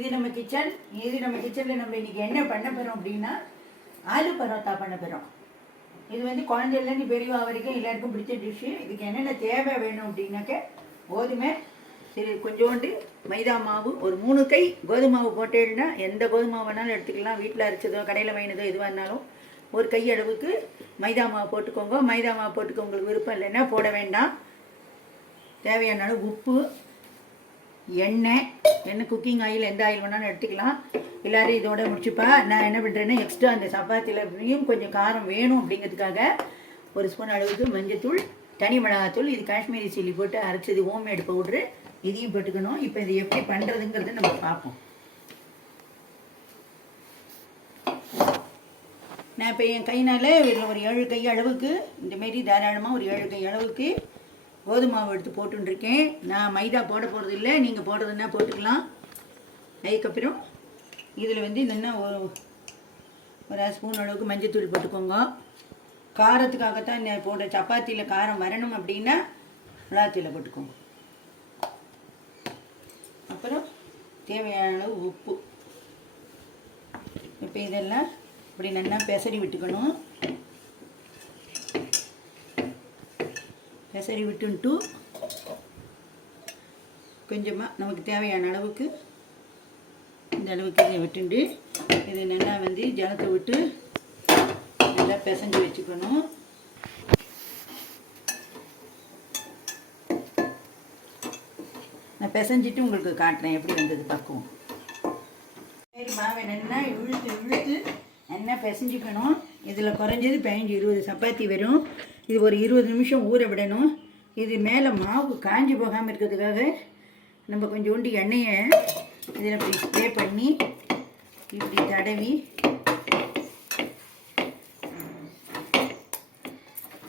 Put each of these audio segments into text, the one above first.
இது நம்ம கிச்சன் இது நம்ம கிச்சனில் நம்ம இன்றைக்கி என்ன பண்ண போகிறோம் அப்படின்னா ஆலு பரோட்டா பண்ண போகிறோம் இது வந்து குழந்தைலேருந்து பெரியவா வரைக்கும் எல்லாருக்கும் பிடிச்ச டிஷ்ஷு இதுக்கு என்னென்ன தேவை வேணும் அப்படின்னாக்க கோதுமை சரி கொஞ்சோண்டு மைதா மாவு ஒரு மூணு கை கோதுமை மாவு போட்டேன்னா எந்த கோதுமை மாவு வேணாலும் எடுத்துக்கலாம். வீட்டில் அரைச்சதோ கடையில் வாங்கினதோ எதுவாக இருந்தாலும் ஒரு கை அளவுக்கு மைதா மாவு போட்டுக்கோங்க. மைதா மாவு போட்டுக்க உங்களுக்கு விருப்பம் இல்லைன்னா போட வேண்டாம். தேவையான உப்பு எண்ணெய் எண்ணெய் குக்கிங் ஆயில் எந்த ஆயில் வேணாலும் எடுத்துக்கலாம். எல்லோரும் இதோட முடிச்சுப்பா. நான் என்ன பண்ணுறேன்னா எக்ஸ்ட்ரா அந்த சப்பாத்திலையும் கொஞ்சம் காரம் வேணும் அப்படிங்கிறதுக்காக ஒரு ஸ்பூன் அளவுக்கு மஞ்சத்தூள் தனி மிளகாத்தூள் இது காஷ்மீரி சில்லி போட்டு அரைச்சது ஹோம்மேடு பவுட்ரு இதையும் போட்டுக்கணும். இப்போ இது எப்படி பண்ணுறதுங்கிறது நம்ம பார்ப்போம். நான் இப்போ என் கைனால் இதில் ஒரு ஏழு கை அளவுக்கு இந்தமாரி தாராளமாக ஒரு ஏழு கை அளவுக்கு கோதுமை மாவு எடுத்து போட்டுருக்கேன் நான் மைதா போட போகிறது இல்லை நீங்கள் போடுறதுன்னா போட்டுக்கலாம். அதுக்கப்புறம் இதில் வந்து என்னென்ன ஒரு ஒரு ஸ்பூன் அளவுக்கு மஞ்சத்தூள் போட்டுக்கோங்க. காரத்துக்காகத்தான் நான் போடுற சப்பாத்தியில் காரம் வரணும் அப்படின்னா மிளகாத்தூளை போட்டுக்கோங்க. அப்புறம் தேவையான அளவு உப்பு. இப்போ இதெல்லாம் இப்படி நல்லா பெசரி விட்டுக்கணும். பெசரி விட்டுன்ட்டு கொஞ்சமாக நமக்கு தேவையான அளவுக்கு இந்த அளவுக்கு இதை விட்டுண்டு. இது நல்லா வந்து ஜலத்தை விட்டு நல்லா பிசைஞ்சு வச்சுக்கணும். நான் பிசைஞ்சிட்டு உங்களுக்கு காட்டுறேன் எப்படி வந்தது பக்குவம் சரி மாவை நல்லா இழுத்து இழுத்து நல்லா பிசைஞ்சிக்கணும். இதில் குறைஞ்சது பதினஞ்சு இருபது சப்பாத்தி வரும். இது ஒரு இருபது நிமிஷம் ஊற விடணும். இது மேலே மாவு காஞ்சி போகாமல் இருக்கிறதுக்காக நம்ம கொஞ்சோண்டு எண்ணெயை இதில் இப்படி ஸ்ப்ரே பண்ணி இப்படி தடவி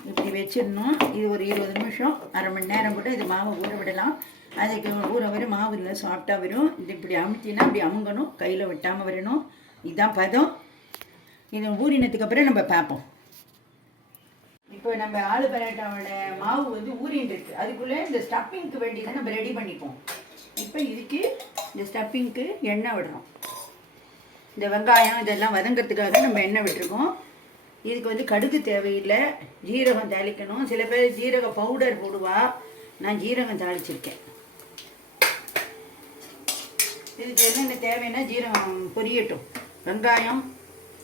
இப்படி வச்சிடணும். இது ஒரு இருபது நிமிஷம் அரை மணி நேரம் கூட இது மாவை ஊற விடலாம். அதுக்கு ஊற வரும் மாவு இல்லை சாஃப்டாக வரும். இது இப்படி அமுத்தினா இப்படி அமுங்கணும். கையில் வெட்டாமல் வரணும். இதுதான் பதம். இது ஊறினதுக்கு அப்புறம் நம்ம பார்ப்போம். இப்போ நம்ம ஆலு பரோட்டாவோட மாவு வந்து ஊறின்னு இருக்கு அதுக்குள்ளே இந்த ஸ்டஃப்பிங்க்கு வேண்டியதை நம்ம ரெடி பண்ணிப்போம். இப்போ இதுக்கு இந்த ஸ்டஃப்பிங்க்கு எண்ணெய் விடுறோம். இந்த வெங்காயம் இதெல்லாம் வதங்கிறதுக்காக நம்ம எண்ணெய் விட்டுருக்கோம். இதுக்கு வந்து கடுகு தேவையில்லை. ஜீரகம் தாளிக்கணும். சில பேர் ஜீரக பவுடர் போடுவா. நான் ஜீரகம் தாளிச்சிருக்கேன். இதுக்கு என்னென்ன தேவைன்னா ஜீரகம் பொரியட்டும். வெங்காயம்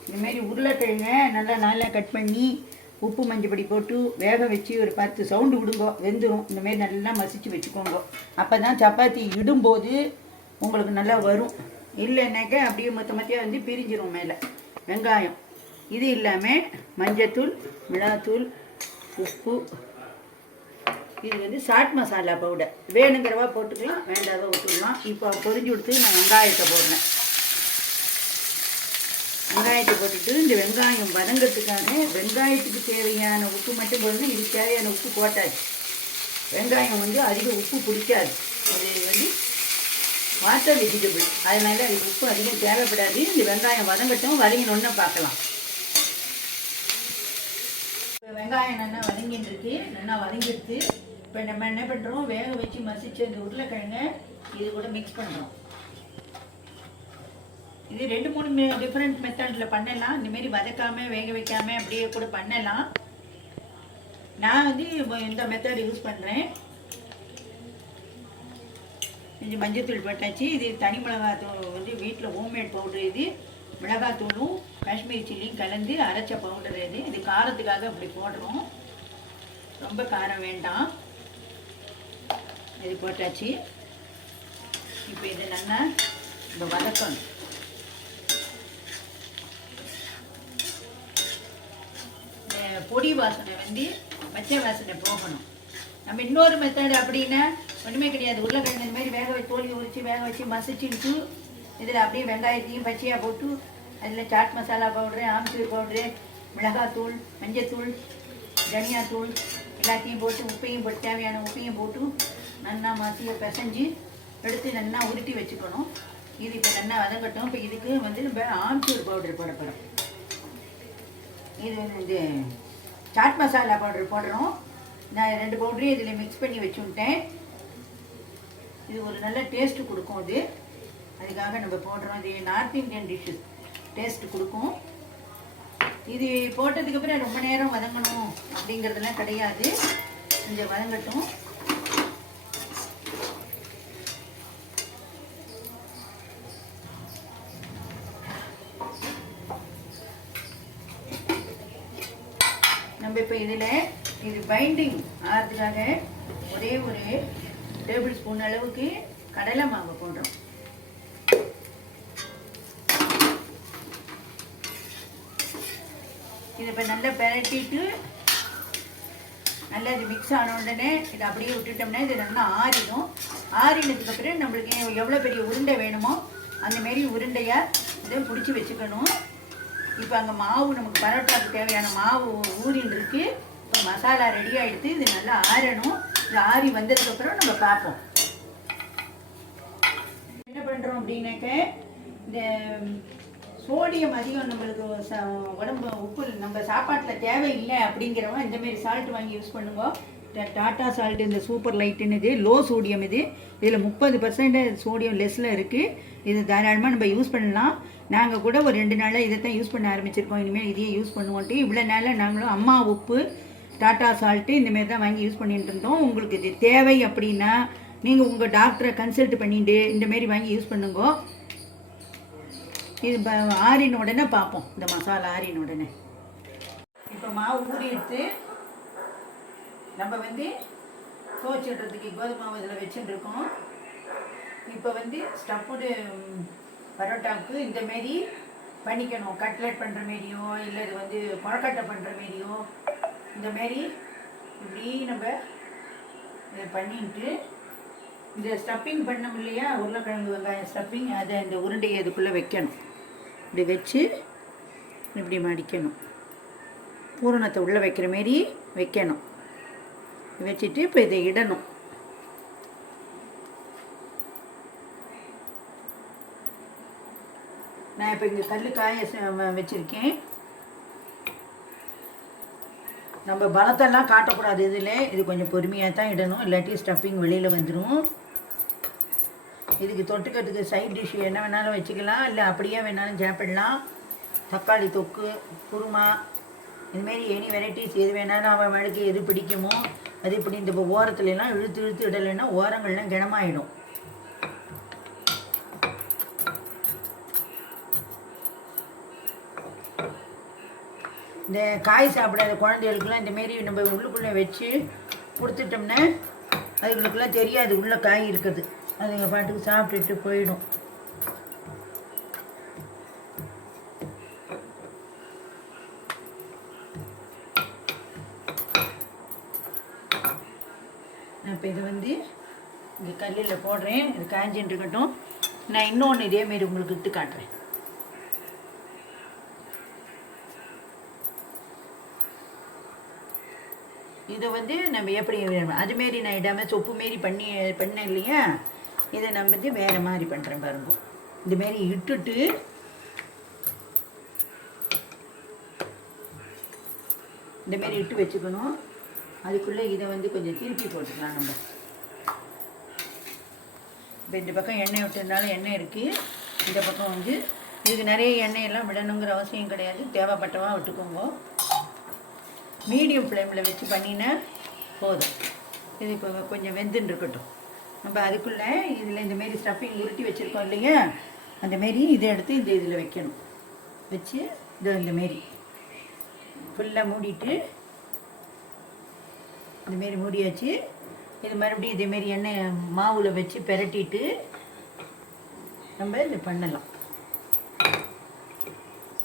இதுமாரி உருளைக்கிழங்க நல்லா நல்லா கட் பண்ணி உப்பு மஞ்சப்பொடி போட்டு வேக வச்சு ஒரு பத்து சவுண்டு விடுங்க வெந்துடும் இந்தமாரி நல்லா மசிச்சு வச்சுக்கோங்க. அப்போ தான் சப்பாத்தி இடும்போது உங்களுக்கு நல்லா வரும். இல்லைன்னாக்க அப்படியே மொத்த மொத்தையாக வந்து பிரிஞ்சிரும் மேலே. வெங்காயம். இது இல்லாமல் மஞ்சத்தூள் மிளகாத்தூள் உப்பு. இது வந்து சாட் மசாலா பவுடர் வேணுங்கிறவா போட்டுக்கலாம் வேண்டாத விட்டுக்கலாம் இப்போ பொரிஞ்சு கொடுத்து நான் வெங்காயத்தை போடுறேன். வெங்காயத்தை போட்டுட்டு இந்த வெங்காயம் வதங்கிறதுக்காக வெங்காயத்துக்கு தேவையான உப்பு மட்டும் போடணும் இது தேவையான உப்பு போட்டாச்சு. வெங்காயம் வந்து அதிக உப்பு பிடிக்காது. அது வந்து வாட்டர் வெஜிடபிள் அதனால அதுக்கு உப்பு அதிகம் தேவைப்படாது. இந்த வெங்காயம் வதங்கட்டும். வதங்கினோன்னு பார்க்கலாம். இப்போ வெங்காயம் நல்லா வதங்கிட்டுருக்கு நல்லா வதங்கிடுது இப்போ நம்ம என்ன பண்ணுறோம் வேக வச்சு மசிச்சு அந்த உருளைக்கிழங்க இது கூட மிக்ஸ் பண்ணுறோம் இது ரெண்டு மூணு டிஃப்ரெண்ட் மெத்தடில் பண்ணலாம். இந்தமாரி வதக்காமல் வேக வைக்காமல் அப்படியே கூட பண்ணலாம். நான் வந்து இந்த மெத்தட் யூஸ் பண்ணுறேன் கொஞ்சம் மஞ்சத்தூள் போட்டாச்சு. இது தனி மிளகாத்தூள் வந்து வீட்டில் ஹோம்மேட் பவுடர் இது. மிளகாத்தூளும் காஷ்மீரி சில்லியும் கலந்து அரைச்ச பவுடர் இது. இது காரத்துக்காக அப்படி போடுறோம். ரொம்ப காரம் வேண்டாம். இது போட்டாச்சு. இப்போ இதை நல்லா இப்போ வதக்கணும் இந்த பொடி வாசனை வந்து பச்சை வாசனை போகணும். நம்ம இன்னொரு மெத்தடு அப்படின்னா ஒன்றுமே கிடையாது. உருளைக்கிழங்கு இந்த மாதிரி வேக வச்சு தோலி உரிச்சு வேக வச்சு மசிச்சுட்டு இதில் அப்படியே வெங்காயத்தையும் பச்சையாக போட்டு அதில் சாட் மசாலா பவுட்ரு ஆம்ச்சூர் பவுட்ரு மிளகாத்தூள் மஞ்சத்தூள் தனியாத்தூள் எல்லாத்தையும் போட்டு உப்பையும் போட்டு தேவையான உப்பையும் போட்டு நல்லா மசிய பிசைஞ்சு எடுத்து நல்லா உருட்டி வச்சுக்கணும். இது இப்போ நல்லா வதங்கட்டும். இப்போ இதுக்கு வந்து நம்ம ஆம்ச்சூர் பவுடர் போடப்படும் இது இது சாட் மசாலா பவுடர் போடுறோம் நான் ரெண்டு பவுடரையும் இதில் மிக்ஸ் பண்ணி வச்சுட்டேன் இது ஒரு நல்ல டேஸ்ட்டு கொடுக்கும் அது. அதுக்காக நம்ம போடுறோம். இது நார்த் இந்தியன் டிஷ்ஷு டேஸ்ட் கொடுக்கும். இது போட்டதுக்கப்புறம் ரொம்ப நேரம் வதங்கணும் அப்படிங்கிறதுலாம் கிடையாது. கொஞ்சம் வதங்கட்டும். நம்ம இப்போ இதில் இது பைண்டிங் ஆகிறதுக்காக ஒரே ஒரு டேபிள் ஸ்பூன் அளவுக்கு கடலை மாவு போடுறோம். இதை இப்போ நல்லா பெரட்டிட்டு நல்லா இது மிக்ஸ் ஆன உடனே இதை அப்படியே விட்டுட்டோம்னா இது நல்லா ஆறிடும். ஆறினதுக்கப்புறம் நம்மளுக்கு எவ்வளோ பெரிய உருண்டை வேணுமோ அந்த மாரி உருண்டையை இதை பிடிச்சி வச்சுக்கணும். இப்போ அங்கே மாவு நமக்கு பரோட்டாவுக்கு தேவையான மாவு ஊறின்னு இருக்கு. இப்போ மசாலா ரெடி ஆகிடுது இது நல்லா ஆறணும். இது ஆறி வந்ததுக்கப்புறம் நம்ம பார்ப்போம். என்ன பண்ணுறோம் அப்படின்னாக்க இந்த சோடியம் அதிகம் நம்மளுக்கு ச- உடம்பு உப்பு நம்ம சாப்பாட்டில் தேவையில்லை அப்படிங்கிறவங்க இந்தமாரி சால்ட் வாங்கி யூஸ் பண்ணுவோம் டாட்டா சால்ட் இந்த சூப்பர் லைட்டுன்னு இது லோ சோடியம் இது. இதில் முப்பது பர்சன்ட் சோடியம் லெஸ்ஸில் இருக்குது இது தாராளமாக நம்ம யூஸ் பண்ணலாம். நாங்கள் கூட ஒரு ரெண்டு நாளாக இதை தான் யூஸ் பண்ண ஆரம்பிச்சிருக்கோம். இனிமேல் இதையே யூஸ் பண்ணுவோன்ட்டு இவ்வளோ நாளாக நாங்களும் அம்மா உப்பு டாட்டா சால்ட்டு இந்தமாரி தான் வாங்கி யூஸ் பண்ணிட்டு இருந்தோம். உங்களுக்கு இது தேவை அப்படின்னா நீங்கள் உங்கள் டாக்டரை கன்சல்ட் பண்ணிட்டு இந்தமாரி வாங்கி யூஸ் பண்ணுங்க. இது ஆறின உடனே பார்ப்போம். இந்த மசாலா ஆறின உடனே. இப்போ மாவு ஊறி எடுத்து நம்ம வந்து துவச்சிடுறதுக்கு கோதுமை மாவு இதில் வச்சுட்டு இருக்கோம். இப்போ வந்து ஸ்டஃப்டு பரோட்டாவுக்கு இந்த மாரி பண்ணிக்கணும். கட்லெட் பண்ணுற மாரியோ இல்லை இது வந்து கொழக்கட்டை பண்ணுற மாரியோ இந்த மாரி இப்படி நம்ம இதை பண்ணிட்டு இந்த ஸ்டஃப்பிங் பண்ணோம் இல்லையா? உருளைக்கிழங்கு வெங்காயம் ஸ்டஃப்பிங் அதை இந்த உருண்டையை அதுக்குள்ளே வைக்கணும். இப்படி வச்சு இப்படி மடிக்கணும். பூரணத்தை உள்ளே வைக்கிற மாரி வைக்கணும். வச்சுட்டு இப்போ இதை இடணும். நான் இப்போ இங்கே கல் காய ச- நம்ம பலத்தெல்லாம் காட்டக்கூடாது இதில். இது கொஞ்சம் பொறுமையாக தான் இடணும். இல்லாட்டி ஸ்டஃப்பிங் வெளியில் வந்துடும் இதுக்கு தொட்டுக்கிறதுக்கு சைட் டிஷ் என்ன வேணாலும் வச்சுக்கலாம். இல்லை அப்படியே வேணாலும் சாப்பிடலாம். தக்காளி தொக்கு குருமா இதுமாரி எனி வெரைட்டிஸ் எது வேணாலும் அவன் வழக்கு எது பிடிக்குமோ அது இப்படி இந்த ஓரத்துலலாம் இழுத்து இழுத்து இடலைன்னா ஓரங்கள்லாம் கிணமாயிடும் இந்த காய் சாப்பிடாத குழந்தைகளுக்குலாம் இந்த மாரி நம்ம உள்ளுக்குள்ளே வச்சு கொடுத்துட்டோம்னா அதுகளுக்கெல்லாம் தெரியாது உள்ளே காய் இருக்குது. அதுங்க பாட்டுக்கு சாப்பிட்டுட்டு போயிடும். நான் இப்போ இது வந்து இங்கே கல்லில் போடுறேன். இது காஞ்சின்னு இருக்கட்டும். நான் இன்னொன்று இதேமாரி உங்களுக்கு இட்டு காட்டுறேன். இதை வந்து நம்ம எப்படி அதுமாரி நான் இடாமல் சொப்பு மாரி பண்ணி பண்ணேன் இல்லையா? இதை நம்ம வந்து வேறு மாதிரி பண்ணுறேன் பாருங்க. இதுமாரி இட்டுட்டு இந்தமாரி இட்டு வச்சுக்கணும். அதுக்குள்ளே இதை வந்து கொஞ்சம் திருப்பி போட்டுக்கலாம் நம்ம. இப்போ இந்த பக்கம் எண்ணெய் விட்டுருந்தாலும் எண்ணெய் இருக்குது இந்த பக்கம் வந்து இதுக்கு நிறைய எண்ணெயெல்லாம் விடணுங்கிற அவசியம் கிடையாது. தேவைப்பட்டவா விட்டுக்கோங்க. மீடியம் ஃப்ளேமில் வச்சு பண்ணினா போதும். இது இப்போ கொஞ்சம் வெந்துன்னு இருக்கட்டும். நம்ம அதுக்குள்ளே இதில் இந்த மாரி ஸ்டஃபிங் உருட்டி வச்சுருக்கோம் இல்லையா? அந்த மாரி இதை எடுத்து இந்த இதில் வைக்கணும். வச்சு இது இந்தமாரி ஃபுல்லாக மூடிட்டு இந்த மாரி மூடியாச்சு. இது மறுபடியும் இதேமாரி எண்ணெய் மாவில் வச்சு பெரட்டிட்டு நம்ம இது பண்ணலாம்.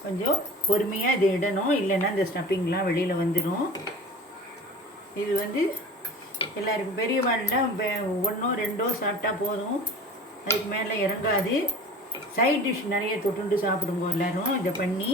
கொஞ்சம் பொறுமையாக இதை இடணும். இல்லைன்னா இந்த ஸ்டப்பிங்லாம் வெளியில் வந்துடும் இது வந்து எல்லாருக்கும் பெரியவாளில் ஒன்றோ ரெண்டோ சாப்பிட்டா போதும். அதுக்கு மேலே இறங்காது. சைட் டிஷ் நிறைய தொட்டுண்டு சாப்பிடுங்க எல்லாரும். இதை பண்ணி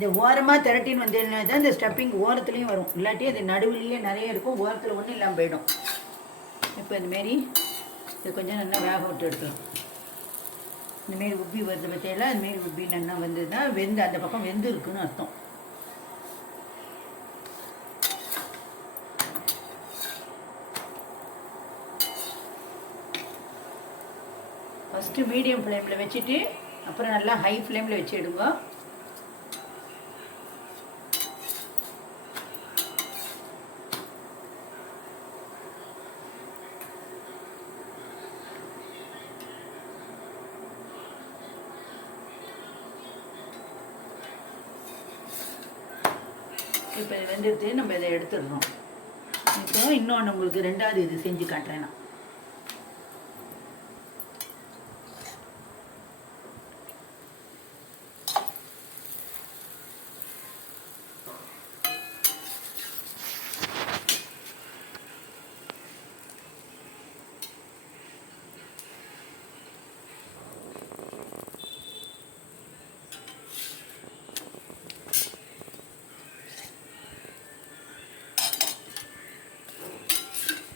இந்த ஓரமாக திரட்டின்னு வந்தேன்னா தான் இந்த ஸ்டப்பிங் ஓரத்துலேயும் வரும். இல்லாட்டி அது நடுவிலேயே நிறைய இருக்கும் ஓரத்தில் ஒன்றும் இல்லாமல் போயிடும். இப்போ இந்தமாரி இது கொஞ்சம் நல்லா வேக விட்டு எடுக்கலாம் இந்தமாரி உப்பி வருது பற்றியில அதுமாரி உப்பி நல்லா வந்ததுன்னா வெந்து அந்த பக்கம் வெந்து இருக்குன்னு அர்த்தம். ஃபஸ்ட்டு மீடியம் ஃப்ளேமில் வச்சுட்டு அப்புறம் நல்லா ஹை ஃப்ளேமில் வச்சு எடுங்க. ரெண்டுத்தையும் நம்ம இதை எடுத்துடுறோம் இப்போ இன்னொன்று உங்களுக்கு ரெண்டாவது இது செஞ்சு காட்டுறேன் நான்.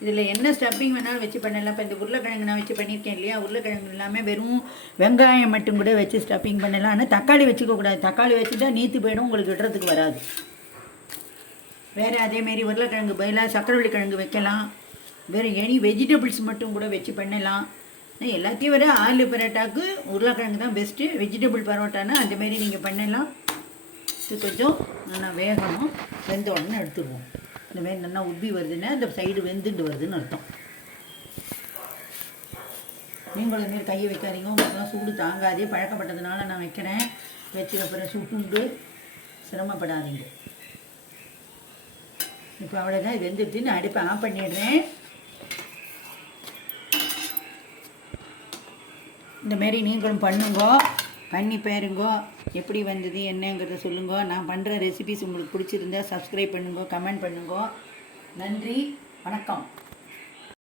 இதில் என்ன ஸ்டப்பிங் வேணாலும் வச்சு பண்ணலாம். இப்போ இந்த உருளைக்கிழங்கு நான் வச்சு பண்ணியிருக்கேன் இல்லையா? உருளைக்கிழங்கு இல்லாமல் வெறும் வெங்காயம் மட்டும் கூட வச்சு ஸ்டப்பிங் பண்ணலாம். ஆனால் தக்காளி வச்சுக்க கூடாது. தக்காளி வச்சுட்டா நீத்து போயிடும் உங்களுக்கு விடுறதுக்கு வராது. வேறு அதேமாரி உருளைக்கிழங்கு பதிலாக சக்கரவள்ளி கிழங்கு வைக்கலாம். வேறு எனி வெஜிடபிள்ஸ் மட்டும் கூட வச்சு பண்ணலாம். எல்லாத்தையும் விட ஆலு பரோட்டாக்கு உருளைக்கிழங்கு தான் பெஸ்ட்டு வெஜிடபிள் பரோட்டானா அந்தமாரி நீங்கள் பண்ணலாம். இது கொஞ்சம் நல்லா வேகணும். வெந்த உடனே எடுத்துருவோம். இந்த மாதிரி நல்லா உப்பி வருதுன்னா இந்த சைடு வெந்துட்டு வருதுன்னு அர்த்தம். நீங்களும் மாரி கையை வைக்காதீங்க. உங்களுக்குலாம் சூடு தாங்காதே. பழக்கப்பட்டதுனால நான் வைக்கிறேன். வச்சுக்க அப்புறம் சுட்டுண்டு சிரமப்படாதீங்க. இப்போ அவ்வளோதான் இது வெந்துட்டு நான் அடுப்பை ஆஃப் பண்ணிடுறேன். இந்த மாரி நீங்களும் பண்ணுங்க. பண்ணி பாருங்கோ. எப்படி வந்தது என்னங்கிறத சொல்லுங்க. நான் பண்ணுற ரெசிபிஸ் உங்களுக்கு பிடிச்சிருந்தா சப்ஸ்கிரைப் பண்ணுங்க கமெண்ட் பண்ணுங்க. நன்றி வணக்கம்.